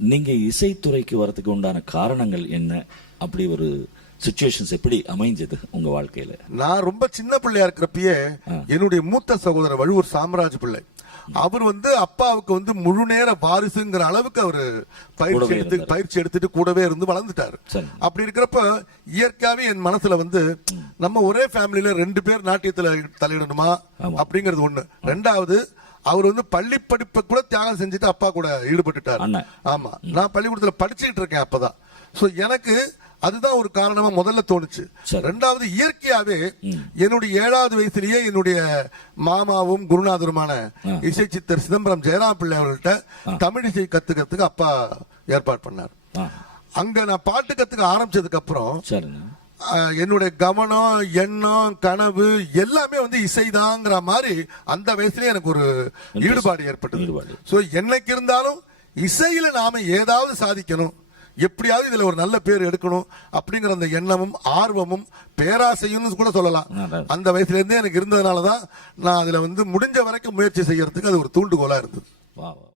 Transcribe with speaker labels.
Speaker 1: நீங்க இசைத்துறைக்கு வரதுக்கு உண்டான காரணங்கள் என்ன? அப்படி ஒரு சுச்சுவேஷன்ஸ் எப்படி அமைஞ்சது உங்க வாழ்க்கையில?
Speaker 2: நான் ரொம்ப சின்ன பிள்ளையா இருக்கிறப்பயே என்னுடைய மூத்த சகோதரர் வழுவூர் சாம்ராஜ் பிள்ளை. அவர் வந்து அப்பாவுக்கு வந்து முழு நேர வாரிசுங்கிற அளவுக்கு அவர் பயிற்சி எடுத்து. பயிற்சி எடுத்துட்டு கூடவே இருந்து வளர்ந்துட்டாரு. அப்படி இருக்கிறப்ப இயற்கையாவே என் மனசுல வந்து நம்ம ஒரே ஃபேமிலில ரெண்டு பேர் நாட்டியத்துல தலையிடணுமா. அப்படிங்கிறது ஒண்ணு. ரெண்டாவது அவர் வந்து பள்ளி படிப்பை கூட தியாகம் செஞ்சுட்டு அப்பா கூட ஈடுபட்டுட்டார். ஆமா. நான் பள்ளிக்கூடத்துல படிச்சுட்டு இருக்கேன் அப்பதான். சோ எனக்கு அதுதான் ஒரு காரணமா முதல்ல தோணுச்சு. ரெண்டாவது இயற்கையாவே என்னுடைய ஏழாவது வயசுலயே என்னுடைய மாமாவும் குருநாதருமான இசை சித்தர் சிதம்பரம் ஜெயராம் பிள்ளை அவர்கள்ட்ட தமிழ் இசை கத்துக்கிறதுக்கு அப்பா ஏற்பாடு பண்ணார். அங்க நான் பாட்டு கத்துக்க ஆரம்பிச்சதுக்கு அப்புறம் என்னுடைய கவனம் எண்ணம் கனவு எல்லாமே வந்து இசைதாங்கிற மாதிரி அந்த வயசுலயே எனக்கு ஒரு ஈடுபாடு ஏற்பட்டது. சோ என்னைக்கு இருந்தாலும் இசையில நாம ஏதாவது சாதிக்கணும். எப்படியாவது இதுல ஒரு நல்ல பேர் எடுக்கணும் அப்படிங்கிற அந்த எண்ணமும் ஆர்வமும் பேராசையும் கூட சொல்லலாம். அந்த வயசுல இருந்தே எனக்கு இருந்ததுனாலதான் நான் அதுல வந்து முடிஞ்ச வரைக்கும் முயற்சி செய்யறதுக்கு அது ஒரு தூண்டுகோலா இருந்தது.